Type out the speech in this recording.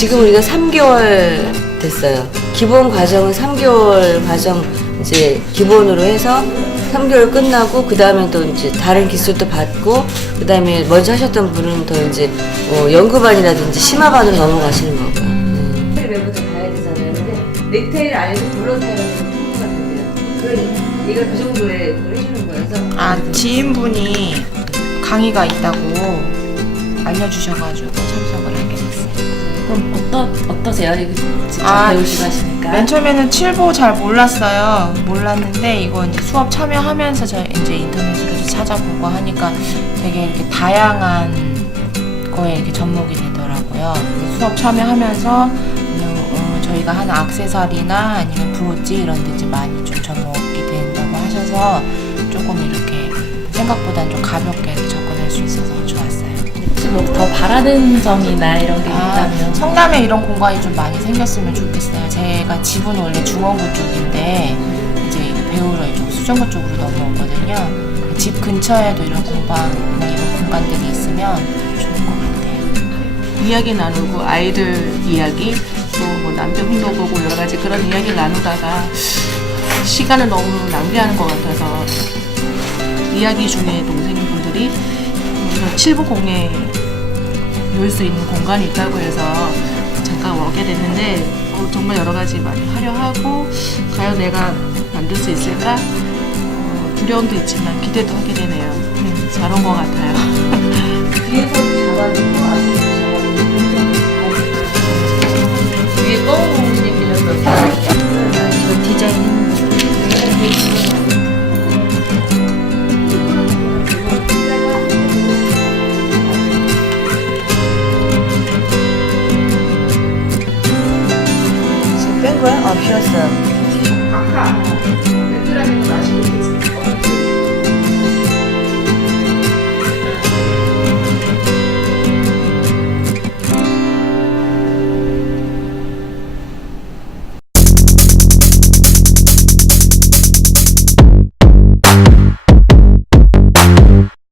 지금 우리가 3개월 됐어요. 기본 과정은 3개월 과정 이제 기본으로 해서 3개월 끝나고 그 다음에 또 이제 다른 기술도 받고 그 다음에 먼저 하셨던 분은 더 이제 뭐 연구반이라든지 심화반으로 넘어가시는 거고요. 음. 멤버도 봐야 되잖아요. 근데 넥타이를 안 해도 블러타이를 하는 것 같은데요. 그건 얘가 그 정도의 그걸 해주는 거여서. 아 지인분이 강의가 있다고 알려주셔가지고 참석을. 그럼 어떠 어떠세요? 이거 직접 아, 배우시고 하시니까. 맨 처음에는 칠보 잘 몰랐어요. 몰랐는데 이거 이제 수업 참여하면서 저 이제 인터넷으로도 찾아보고 하니까 되게 이렇게 다양한 거에 이렇게 접목이 되더라고요. 수업 참여하면서 어, 저희가 하는 악세사리나 아니면 브로치 이런 데 이제 많이 좀 접목이 된다고 하셔서 조금 이렇게 생각보다는 좀 가볍게 접근할 수 있어서 좋았어요. 혹시 뭐 더 바라는 점이나 이런 게 아, 있다면 성남에 이런 공간이 좀 많이 생겼으면 좋겠어요. 제가 집은 원래 중원구 쪽인데 이제 배우러 이쪽 수정구 쪽으로 넘어오거든요. 집 근처에도 이런 공방이나 이런 공간들이 있으면 좋을 것 같아요. 이야기 나누고 아이들 이야기 또 뭐 남편 흥도 보고 여러 가지 그런 이야기 나누다가 시간을 너무 낭비하는 것 같아서 이야기 중에 동생분들이 칠부 공예 배울 수 있는 공간이 있다고 해서 잠깐 오게 됐는데 어, 정말 여러 가지 많이 화려하고 과연 내가 만들 수 있을까 어, 두려움도 있지만 기대도 하게 되네요. 네, 잘온 것 같아요. 뒤에서 잡아 지